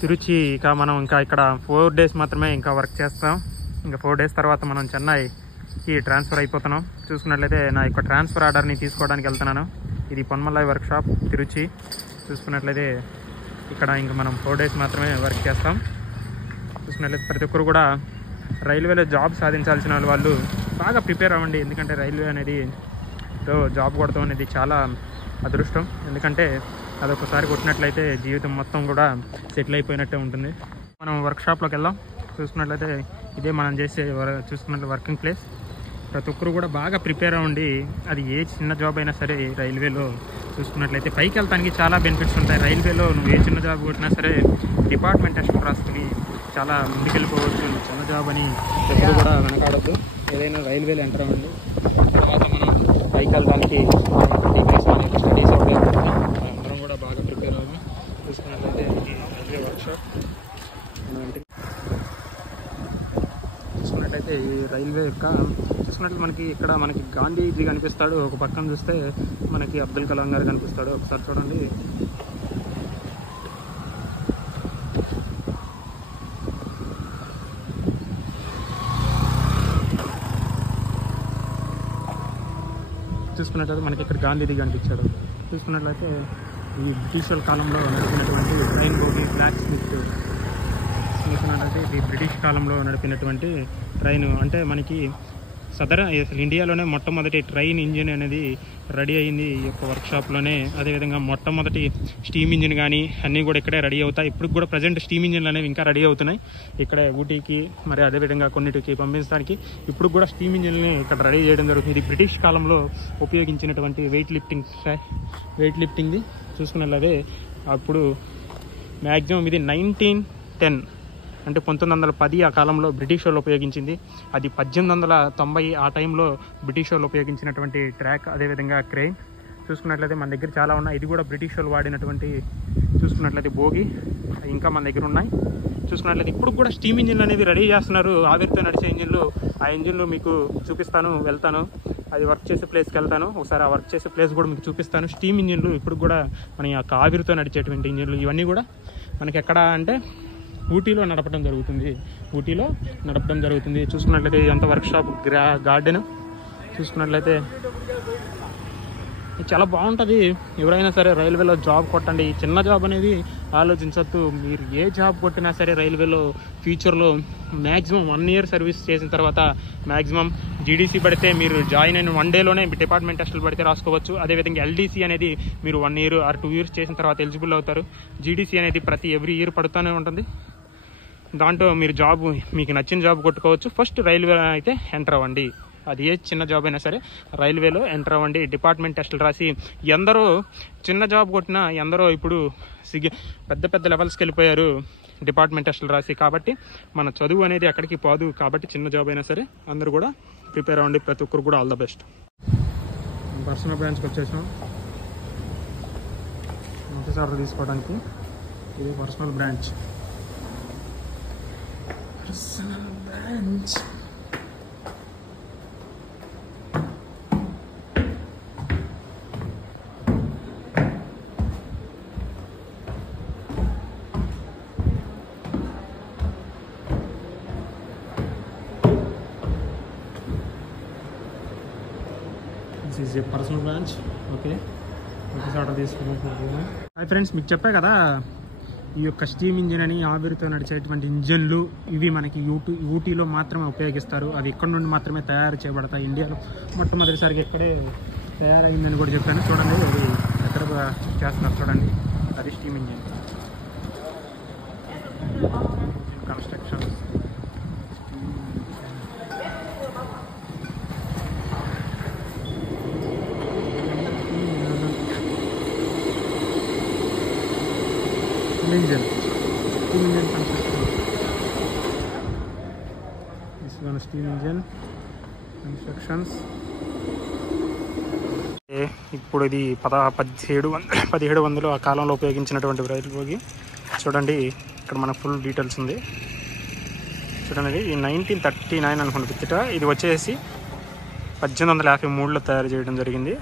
తిరుచి ఇక మనం ఇక్కడ 4 days మాత్రమే ఇంకా వర్క్ చేస్తాం. ఇంకా 4 days తర్వాత మనం చెన్నైకి ట్రాన్స్ఫర్ అయిపోతున్నాం. చూసుకున్నట్లయితే నా యొక్క ట్రాన్స్ఫర్ ఆర్డర్ని తీసుకోవడానికి వెళ్తున్నాను. ఇది పొన్మలై వర్క్షాప్ తిరుచి. చూసుకున్నట్లయితే ఇక్కడ ఇంకా మనం 4 days మాత్రమే వర్క్ చేస్తాం. చూసుకున్నట్లయితే ప్రతి ఒక్కరు కూడా రైల్వేలో జాబ్ సాధించాల్సిన వాళ్ళు బాగా ప్రిపేర్ అవ్వండి. ఎందుకంటే రైల్వే అనేది జాబ్ కొడతాం అనేది చాలా అదృష్టం. ఎందుకంటే అదొకసారి కొట్టినట్లయితే జీవితం మొత్తం కూడా సెటిల్ అయిపోయినట్టే ఉంటుంది. మనం వర్క్షాప్లోకి వెళ్దాం. చూసుకున్నట్లయితే ఇదే మనం చేసే చూసుకున్నట్లయితే వర్కింగ్ ప్లేస్. ప్రతి ఒక్కరు కూడా బాగా ప్రిపేర్ అవ్వండి. అది ఏ చిన్న జాబ్ అయినా సరే రైల్వేలో చూసుకున్నట్లయితే పైకి వెళ్తానికి చాలా బెనిఫిట్స్ ఉంటాయి. రైల్వేలో నువ్వు ఏ చిన్న జాబ్ కొట్టినా సరే డిపార్ట్మెంట్ టెస్ట్ రాసుకుని చాలా ముందుకెళ్ళిపోవచ్చు. చిన్న జాబ్ అని ఎప్పుడు కూడా వెనకాడద్దు. ఏదైనా రైల్వేలో ఎంటర్ అవ్వండి. తర్వాత మనం పైకి వెళ్ళడానికి డిగ్రీస్ మనకి స్టడీస్ ఉపయోగపడుతుంది. మనందరం కూడా బాగా ప్రిపేర్ అవ్వాలి. చూసుకున్నట్లయితే ఈ రైల్వే వర్క్షాప్ చూసుకున్నట్లయితే ఈ రైల్వే యొక్క చూసుకున్నట్లు మనకి గాంధీజీ కనిపిస్తాడు. ఒక పక్కన చూస్తే మనకి అబ్దుల్ కలాం గారు కనిపిస్తాడు. ఒకసారి చూడండి. చూసుకున్నట్లయితే మనకి ఇక్కడ గాంధీజీ కనిపించాడు. చూసుకున్నట్లయితే ఈ బ్రిటిష్ కాలంలో నడిపినటువంటి ట్రైన్ బోగి బ్లాక్ స్మిత్. చూసుకున్నట్లయితే ఇది బ్రిటిష్ కాలంలో నడిపినటువంటి ట్రైన్. అంటే మనకి అసలు ఇండియాలోనే మొట్టమొదటి ట్రైన్ ఇంజిన్ అనేది రెడీ అయింది ఈ యొక్క వర్క్షాప్లోనే. అదేవిధంగా మొట్టమొదటి స్టీమ్ ఇంజిన్ కానీ అన్నీ కూడా ఇక్కడే రెడీ అవుతాయి. ఇప్పుడు కూడా ప్రజెంట్ స్టీమ్ ఇంజిన్లు అనేవి ఇంకా రెడీ అవుతున్నాయి ఇక్కడే ఊటీకి. మరి అదేవిధంగా కొన్నిటికి పంపించడానికి ఇప్పుడు కూడా స్టీమ్ ఇంజిన్ని ఇక్కడ రెడీ చేయడం జరుగుతుంది. ఇది బ్రిటిష్ కాలంలో ఉపయోగించినటువంటి వెయిట్ లిఫ్టింగ్ది. చూసుకున్నట్లయితే అప్పుడు మ్యాక్సిమం ఇది 1910 అంటే 1910 ఆ కాలంలో బ్రిటిష్ వాళ్ళు ఉపయోగించింది. అది 1890 ఆ టైంలో బ్రిటిష్ వాళ్ళు ఉపయోగించినటువంటి ట్రాక్. అదేవిధంగా క్రెయిన్. చూసుకున్నట్లయితే మన దగ్గర చాలా ఉన్నాయి. ఇది కూడా బ్రిటిష్ వాళ్ళు వాడినటువంటి చూసుకున్నట్లయితే బోగి ఇంకా మన దగ్గర ఉన్నాయి. చూసుకున్నట్లయితే ఇప్పుడు కూడా స్టీమ్ ఇంజిన్లు అనేవి రెడీ చేస్తున్నారు. ఆవిరితో నడిచే ఇంజిన్లు. ఆ ఇంజిన్లు మీకు చూపిస్తాను, వెళ్తాను. అది వర్క్ చేసే ప్లేస్కి వెళ్తాను. ఒకసారి ఆ వర్క్ చేసే ప్లేస్ కూడా మీకు చూపిస్తాను. స్టీమ్ ఇంజిన్లు ఇప్పుడు కూడా మన యొక్క ఆవిరితో నడిచేటువంటి ఇంజిన్లు. ఇవన్నీ కూడా మనకి ఎక్కడ అంటే ఊటీలో నడపడం జరుగుతుంది. చూసుకున్నట్లయితే ఇదంతా వర్క్షాప్ గార్డెన్. చూసుకున్నట్లయితే చాలా బాగుంటుంది. ఎవరైనా సరే రైల్వేలో జాబ్ కొట్టండి. చిన్న జాబ్ అనేది ఆలోచించద్దు. మీరు ఏ జాబ్ కొట్టినా సరే రైల్వేలో ఫ్యూచర్లో మ్యాక్సిమం 1 year సర్వీస్ చేసిన తర్వాత మ్యాక్సిమం జీడీసీ పడితే మీరు జాయిన్ అయిన 1 dayలోనే డిపార్ట్మెంట్ టెస్టులు పడితే రాసుకోవచ్చు. అదేవిధంగా ఎల్డీసీ అనేది మీరు 1 year ఆర్ 2 years చేసిన తర్వాత ఎలిజిబుల్ అవుతారు. జీడీసీ అనేది ఎవ్రీ ఇయర్ పడుతూనే ఉంటుంది. దాంట్లో మీరు జాబ్ మీకు నచ్చిన జాబ్ కొట్టుకోవచ్చు. ఫస్ట్ రైల్వే అయితే ఎంటర్ అవ్వండి. అది ఏ చిన్న జాబ్ అయినా సరే రైల్వేలో ఎంటర్ అవ్వండి. డిపార్ట్మెంట్ టెస్టులు రాసి ఎందరో చిన్న జాబ్ కొట్టినా ఎందరో ఇప్పుడు పెద్ద లెవెల్స్కి వెళ్ళిపోయారు డిపార్ట్మెంట్ టెస్టులు రాసి. కాబట్టి మన చదువు అనేది ఎక్కడికి పోదు. కాబట్టి చిన్న జాబ్ అయినా సరే అందరూ కూడా ప్రిపేర్ అవ్వండి. ప్రతి ఒక్కరు కూడా ఆల్ ద బెస్ట్. పర్సనల్ బ్రాంచ్కి వచ్చేసాం నోటీస్ ఆర్డర్ తీసుకోవడానికి. ఇది personal branch. This is a personal branch. Okay, notice order తీసుకున్నాం. హాయ్ ఫ్రెండ్స్, మీకు చెప్పా కదా ఈ యొక్క స్టీమ్ ఇంజిన్ అని ఆవిరితో నడిచేటువంటి ఇంజన్లు ఇవి మనకి ఊటీలో మాత్రమే ఉపయోగిస్తారు. అవి ఇక్కడ నుండి మాత్రమే తయారు చేయబడతాయి. ఇండియాలో మొట్టమొదటిసారిగా ఇక్కడే తయారైందని కూడా చెప్పాను. చూడండి అది ఎక్కడ చేస్తున్నారు చూడండి. అది steam engine construction. Steam engine construction. This is one steam engine constructions. ఇప్పుడు ఇది 1700 ఆ కాలంలో ఉపయోగించినటువంటి రైలు బోగి. చూడండి ఇక్కడ మనకు ఫుల్ డీటెయిల్స్ ఉంది. చూడండి ఇది 1939 అనుకుంటా. ఇది వచ్చేసి 1853లో తయారు చేయడం జరిగింది.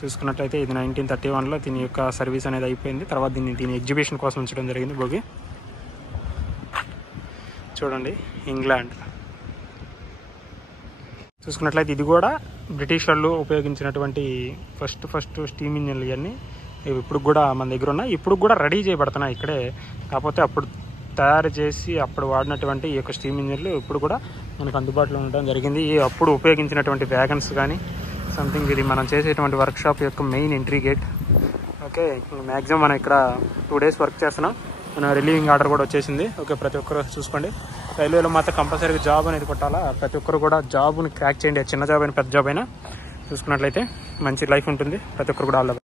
చూసుకున్నట్లయితే ఇది 1931లో దీని యొక్క సర్వీస్ అనేది అయిపోయింది. తర్వాత దీని ఎగ్జిబిషన్ కోసం ఉంచడం జరిగింది బోగి. చూడండి, ఇంగ్లాండ్. చూసుకున్నట్లయితే ఇది కూడా బ్రిటిష్ వాళ్ళు ఉపయోగించినటువంటి ఫస్ట్ స్టీమ్ ఇంజిన్లు. ఇవన్నీ ఇప్పుడు కూడా మన దగ్గర ఉన్నాయి, ఇప్పుడు కూడా రెడీ చేయబడుతున్నాయి ఇక్కడే. కాకపోతే అప్పుడు తయారు చేసి అప్పుడు వాడినటువంటి ఈ యొక్క స్టీమ్ ఇంజిన్లు ఇప్పుడు కూడా మనకు అందుబాటులో ఉండడం జరిగింది. ఈ అప్పుడు ఉపయోగించినటువంటి వ్యాగన్స్ కానీ సంథింగ్. ఇది మనం చేసేటువంటి వర్క్షాప్ యొక్క main entry gate. Okay, maximum మనం ఇక్కడ 2 days వర్క్ చేస్తున్నాం. మన రిలీవింగ్ ఆర్డర్ కూడా వచ్చేసింది. ఓకే, ప్రతి ఒక్కరు చూసుకోండి, రైల్వేలో మాత్రం కంపల్సరీగా జాబ్ అనేది కొట్టాలా. ప్రతి ఒక్కరు కూడా జాబ్ని క్రాక్ చేయండి, చిన్న జాబ్ అయినా పెద్ద జాబ్ అయినా. చూసుకున్నట్లయితే మంచి లైఫ్ ఉంటుంది. ప్రతి ఒక్కరు కూడా